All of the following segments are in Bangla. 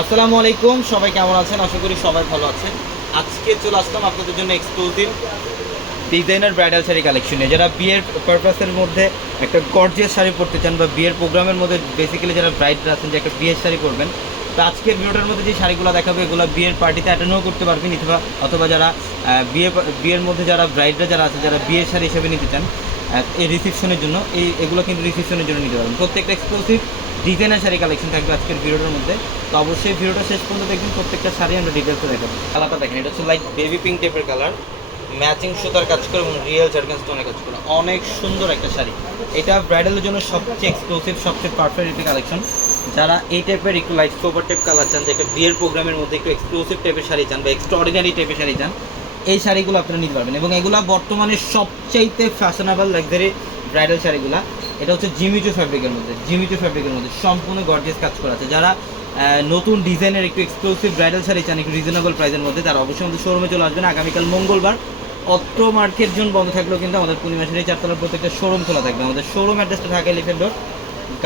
আসসালামু আলাইকুম, সবাই কেমন আছেন? আশা করি সবাই ভালো আছেন। আজকে চলে আসলাম আপনাদের জন্য এক্সক্লুসিভ ডিজাইনার ব্রাইডাল শাড়ি কালেকশনে যারা বিয়ের পারপাসের মধ্যে একটা গর্জিয়াস শাড়ি পরতে চান বা বিয়ের প্রোগ্রামের মধ্যে বেসিক্যালি যারা ব্রাইডরা আছেন, যে একটা বিয়ের শাড়ি পরবেন, তো আজকের ভিডিওটার মধ্যে যে শাড়িগুলো দেখাবে, এগুলো বিয়ের পার্টিতে অ্যাটেন্ডও করতে পারবেন, অথবা অথবা যারা বিয়ে, বিয়ের মধ্যে যারা ব্রাইডরা যারা আছে, যারা বিয়ের শাড়ি হিসেবে নিতে চান এই রিসেপশনের জন্য, এই, এগুলো কিন্তু রিসেপশনের জন্য নিতে পারবেন। প্রত্যেকটা এক্সক্লুসিভ ডিজাইনার শাড়ি কালেকশন থাকবে আজকের ভিডিওটার মধ্যে। তো অবশ্যই ভিডিওটা শেষ পর্যন্ত দেখবেন প্রত্যেকটা শাড়ি আমরা ডিটেলসে দেখাবো। কালারটা দেখেন এটা হচ্ছে লাইট বেবি পিঙ্ক টাইপের কালার ম্যাচিং সুতার কাজ করে এবং রিয়েল জার্গেন স্টোনের কাজ করে। অনেক সুন্দর একটা শাড়ি। এটা ব্রাইডালের জন্য সবচেয়ে এক্সক্লুসিভ সবচেয়ে পারফেক্ট একটি কালেকশন যারা এই টাইপের একটু লাইট সোবার টাইপ কালার চান যে একটা বিয়ের প্রোগ্রামের মধ্যে একটু এক্সক্লুসিভ টাইপের শাড়ি চান বা এক্সট্রাঅর্ডিনারি টাইপের শাড়ি চান এই শাড়িগুলো আপনারা নিতে পারবেন। এবং এগুলো বর্তমানে সবচাইতে ফ্যাশনেবল লাক্সারি ব্রাইডাল শাড়িগুলো। এটা হচ্ছে জিমিচু ফ্যাব্রিকের মধ্যে, জিমিচু ফ্যাব্রিকের মধ্যে সম্পূর্ণ গর্জিয়াস কাজ করা আছে। যারা নতুন ডিজাইনের একটু এক্সক্লুসিভ ব্রাইডাল শাড়ি চান, একটু রিজনেবল প্রাইসের মধ্যে, তারা অবশ্যই আমাদের শোরুমে চলে আসবেন। আগামীকাল মঙ্গলবার অত্র মার্কেট জোন বন্ধ থাকলেও কিন্তু আমাদের পূর্ণিমা শাড়ি চারতলার প্রত্যেকটা শোরুম খোলা থাকবে। আমাদের শোরুম অ্যাড্রেসটা ঢাকা এলিফেন্ট রোড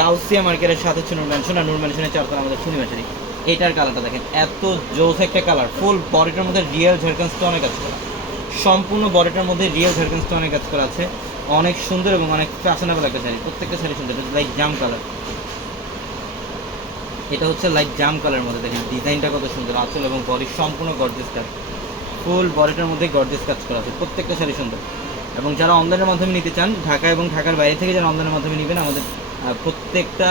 গাউসিয়া মার্কেটের সাথে হচ্ছে নূর ম্যানশন আর নূর ম্যানশনের চারতলা আমাদের পূর্ণিমা শাড়ি। এটার কালারটা দেখেন, এত জোস একটা কালার ফুল বডিটার মধ্যে রিয়েল ঝাড়খান স্টোনের কাজ করা। সম্পূর্ণ বডিটার মধ্যে রিয়েল ঝাড়খান স্টোনের কাজ করা আছে। অনেক সুন্দর এবং অনেক ফ্যাশনেবল একটা শাড়ি, প্রত্যেকটা শাড়ি সুন্দর লাইট জাম কালার এটা হচ্ছে লাইট জাম কালার মধ্যে, দেখেন ডিজাইনটা কত সুন্দর, আঁচল এবং বডি সম্পূর্ণ গর্জেস কাজ ফুল বডিটার মধ্যে গর্জেস কাজ করা আছে, প্রত্যেকটা শাড়ি সুন্দর। এবং যারা অনলাইনের মাধ্যমে নিতে চান, ঢাকা এবং ঢাকার বাইরে থেকে যারা অনলাইনের মাধ্যমে নেবেন, আমাদের প্রত্যেকটা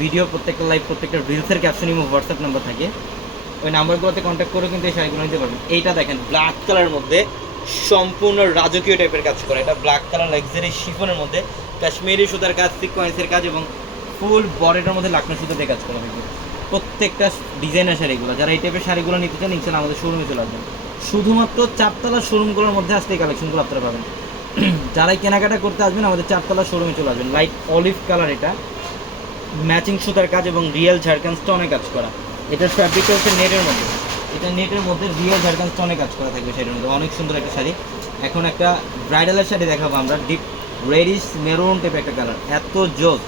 ভিডিও প্রত্যেকটা লাইভ প্রত্যেকটা রিলসের ক্যাপশন এবং হোয়াটসঅ্যাপ নাম্বার থাকে। ওই নাম্বারগুলোতে কন্ট্যাক্ট করে কিন্তু এই শাড়িগুলো নিতে পারবেন। এইটা দেখেন ব্ল্যাক কালারের মধ্যে সম্পূর্ণ রাজকীয় টাইপের কাজ করে। এটা ব্ল্যাক কালার লাক্সারি শিফনের মধ্যে, কাশ্মীরি সুতার কাজ সিকোয়েন্সের কাজ এবং ফুল বডিটার মধ্যে লাকনা সুতো দিয়ে কাজ করা হয়েছে প্রত্যেকটা ডিজাইনার শাড়িগুলো যারা এই টাইপের শাড়িগুলো নিতে চান ইনশাল্লাহ আমাদের শোরুমে চলে আসবেন। শুধুমাত্র চারতলা শোরুমগুলোর মধ্যে আসতে এই কালেকশনগুলো আপনারা পাবেন। যারাই কেনাকাটা করতে আসবেন, আমাদের চারতলা শোরুমে চলে আসবেন। লাইট অলিভ কালার এটা। ম্যাচিং সুতার কাজ এবং রিয়েল ঝাড়খান স্টোনে কাজ করা। এটার ফ্যাব্রিক হচ্ছে নেটের মধ্যে। এটা নেটের মধ্যে রিয়েল ঝাড়খান স্টোনে কাজ করা থাকবে সেটার মধ্যে। অনেক সুন্দর একটা শাড়ি। এখন একটা ব্রাইডালের শাড়ি দেখাবো আমরা। ডিপ রেডিশ মেরুন টাইপ একটা কালার এত জোস।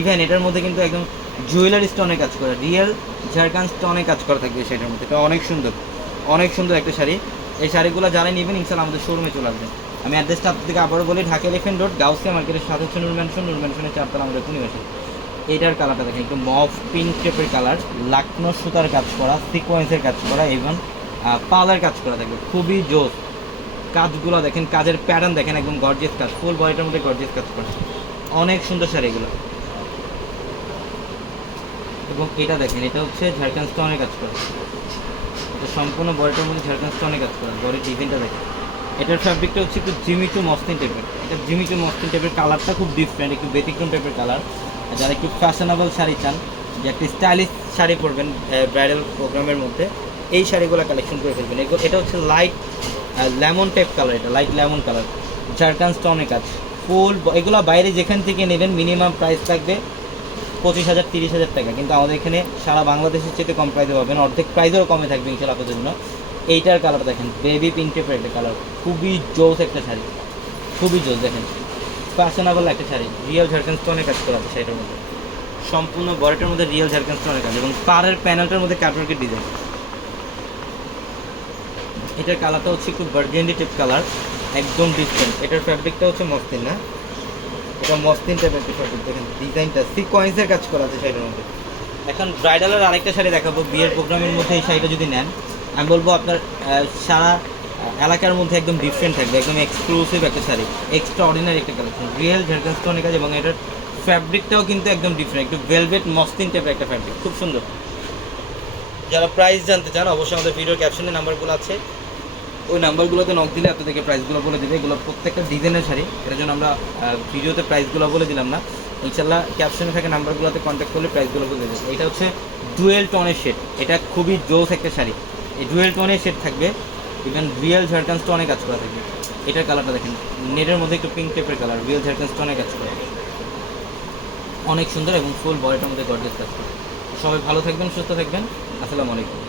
ইভেন এটার মধ্যে কিন্তু একদম জুয়েলারি স্টোনে কাজ করা। রিয়েল ঝাড়খান স্টোনে কাজ করা থাকবে সেটার মধ্যে। এটা অনেক সুন্দর। অনেক সুন্দর একটা শাড়ি। এই শাড়িগুলো যারা নেবেন ইনশাল্লাহ আমাদের শোরুমে চলে আসবেন। আমি অ্যাড্রেসটা আপনাদেরকে আবারও বলি, ঢাকা এলিফেন্ট রোড গাউসিয়া মার্কেটের সাথে হচ্ছে নুর ম্যানশন নুর ম্যানশনের চারতলা আমাদের পূর্ণিমাসে এইটার কালারটা দেখেন একটু মফ পিঙ্ক টাইপের কালার লাকনো সুতার কাজ করা সিকোয়েন্সের কাজ করা, এবং পালার কাজ করা থাকবে খুবই জোস। কাজগুলো দেখেন, কাজের প্যাটার্ন দেখেন, একদম গর্জিয়াস কাজ ফুল বডিটার মধ্যে গর্জিয়াস কাজ করা। অনেক সুন্দর শাড়ি এগুলো। এবং এটা দেখেন, এটা হচ্ছে ঝাড়খান স্টোনের কাজ করা। এটা সম্পূর্ণ বডিটার মধ্যে ঝাড়খান স্টোনের কাজ করা বডির ডিজাইনটা দেখেন। এটার ফ্যাব্রিকটা হচ্ছে একটু জিমিচু মসলিন টাইপের এটা জিমিচু মসলিন টাইপের কালারটা খুব ডিফারেন্ট একটু ব্যতিক্রম টাইপের কালার। যারা একটু ফ্যাশনেবল শাড়ি চান, যে একটা স্টাইলিশ শাড়ি পরবেন ব্রাইডাল প্রোগ্রামের মধ্যে, এই শাড়িগুলো কালেকশন করে ফেলবেন। এটা হচ্ছে লাইট লেমন টাইপ কালার এটা লাইট লেমন কালার ঝাড়খান স্টোনের কাজ ফুল এগুলো বাইরে যেখান থেকে নেবেন মিনিমাম প্রাইস থাকবে পঁচিশ হাজার, তিরিশ হাজার টাকা। কিন্তু আমাদের এখানে সারা বাংলাদেশের চেয়ে কম প্রাইসে পাবেন। অর্ধেক প্রাইসেও কমে থাকবে ইনশাল্লাহ আপনাদের জন্য। এইটার কালার দেখেন বেবি পিঙ্ক কালার খুবই জোস একটা শাড়ি। খুবই জোস, দেখেন। ফ্যাশনেবল একটা শাড়ি। রিয়েল ঝাড়খান স্টোনের কাজ করা আছে সেটার মধ্যে। সম্পূর্ণ বডিটার মধ্যে রিয়েল ঝাড়খান স্টোনের কাজ এবং পাড়ের প্যানেলটার মধ্যে কাটওয়ার্কের ডিজাইন এটার কালারটা হচ্ছে একটু বার্গেন্ডি টাইপ কালার একদম ডিফারেন্ট এটার ফ্যাব্রিকটা হচ্ছে মসলিন না? এটা মসলিন টাইপের একটা ফ্যাব্রিক দেখেন ডিজাইনটা সিকোয়েন্সের কাজ করা আছে শাড়ির মধ্যে। এখন ব্রাইডালের আরেকটা শাড়ি দেখাবো। বিয়ের প্রোগ্রামের মধ্যে এই শাড়িটা যদি নেন, আমি বলব আপনার সারা এলাকার মধ্যে একদম ডিফারেন্ট থাকবে, একদম এক্সক্লুসিভ একটা শাড়ি এক্সট্রা অর্ডিনারি একটা কালেকশন রিয়েল ঝাড়খান স্টোনের কাজ এবং এটার ফ্যাব্রিকটাও কিন্তু একদম ডিফারেন্ট একটু ভেলভেট মসলিন টাইপের একটা ফ্যাব্রিক খুব সুন্দর। যারা প্রাইস জানতে চান, অবশ্যই আমাদের ভিডিওর ক্যাপশনে নাম্বারগুলো আছে। ওই নাম্বারগুলোতে নক দিলে আপনাদেরকে প্রাইসগুলো বলে দেবে। এগুলো প্রত্যেকটা ডিজাইনের শাড়ি, এটার জন্য আমরা ভিডিওতে প্রাইসগুলো বলে দিলাম না। ইনশাল্লাহ ক্যাপশনে থাকা নাম্বারগুলোতে কন্ট্যাক্ট করলে প্রাইসগুলো বলে দেবে। এটা হচ্ছে ডুয়েল টনের শেড এটা খুবই জোস একটা শাড়ি। এই ডুয়েল টনের শেড থাকবে ইভেন রিয়েল ঝাড়খান অনেক কাজ করা থাকে এটার কালারটা দেখেন। নেটের মধ্যে একটু পিঙ্ক টেপের কালার রিয়েল ঝাড়খান অনেক কাজ অনেক সুন্দর এবং ফুল বডিটার মধ্যে গর্জেস কাজ করে। সবাই ভালো থাকবেন, সুস্থ থাকবেন। আসসালামু আলাইকুম।